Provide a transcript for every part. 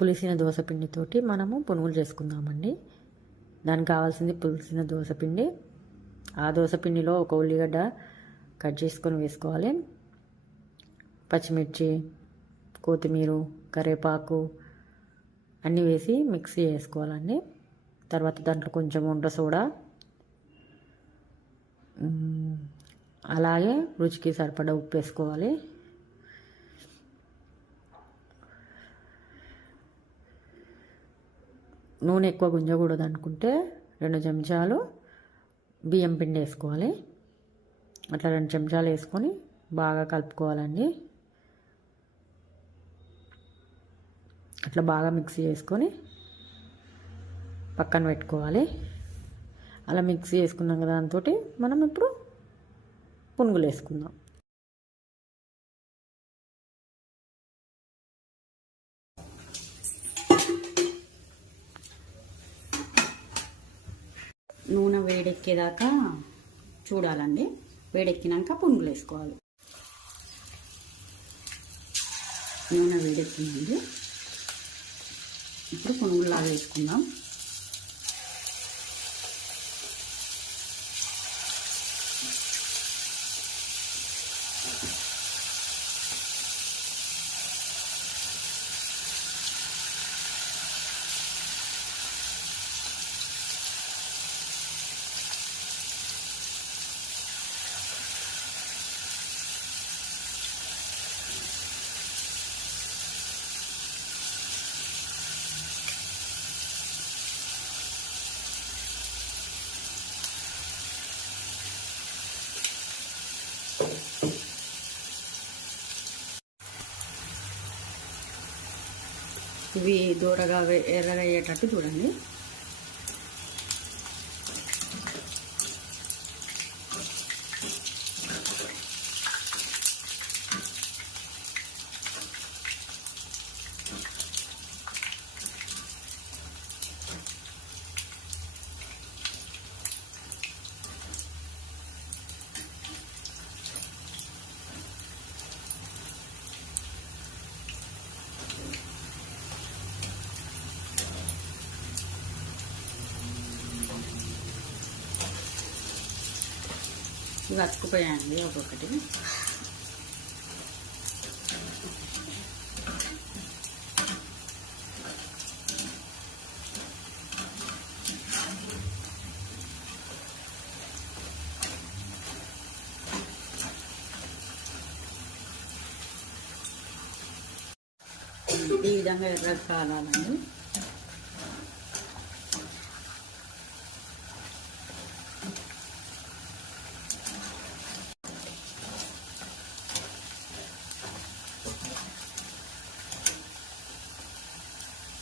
పులిసిన దోసపిండితోటి మనము పునుగులు చేసుకుందామండి. దానికి కావాల్సింది పులిసిన దోసపిండి. ఆ దోసపిండిలో ఒక ఉల్లిగడ్డ కట్ చేసుకొని వేసుకోవాలి. పచ్చిమిర్చి కొత్తిమీర కరివేపాకు అన్నీ వేసి మిక్సీ వేసుకోవాలండి తర్వాత దాంట్లో కొంచెం వంట సోడా అలాగే రుచికి సరిపడా ఉప్పు వేసుకోవాలి. నూనె ఎక్కువ గుంజకూడదు అనుకుంటే రెండు చెంచాలు బియ్యం పిండి వేసుకోవాలి. అట్లా రెండు చెంచాలు వేసుకొని బాగా కలుపుకోవాలండి. అట్లా బాగా మిక్సీ చేసుకొని పక్కన పెట్టుకోవాలి. అలా మిక్సీ చేసుకున్నాం కదా దాంతో మనం ఇప్పుడు పునుగులు వేసుకుందాం. నూనె వేడెక్కేదాకా చూడాలండి. వేడెక్కినాక పునుగులు వేసుకోవాలి నూనె వేడెక్కిందండి. ఇప్పుడు పునుగులాగా వేసుకుందాం. ఇవి దూరగా వే- ఎర్రగా అయ్యేటట్టు చూడండి. ఇవి అతుకుపోయాయండి ఒక్కొక్కటి ఈ విధంగా ఎర్రగా కాలాలండి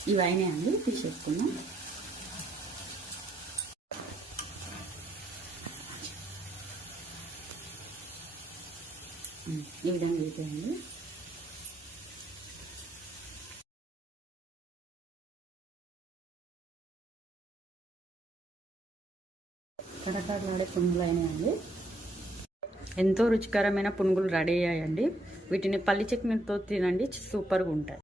ఇవి అయినాయండి తీసేసుకుందాం. ఉమ్, ఈ విధంగా అయిపోయింది కడకాడలాడే పునుగులు అయినాయండి ఎంతో రుచికరమైన పునుగులు రెడీ అయ్యాయండి. వీటిని పల్లి చట్నీతో తినండి సూపర్గా ఉంటాయి.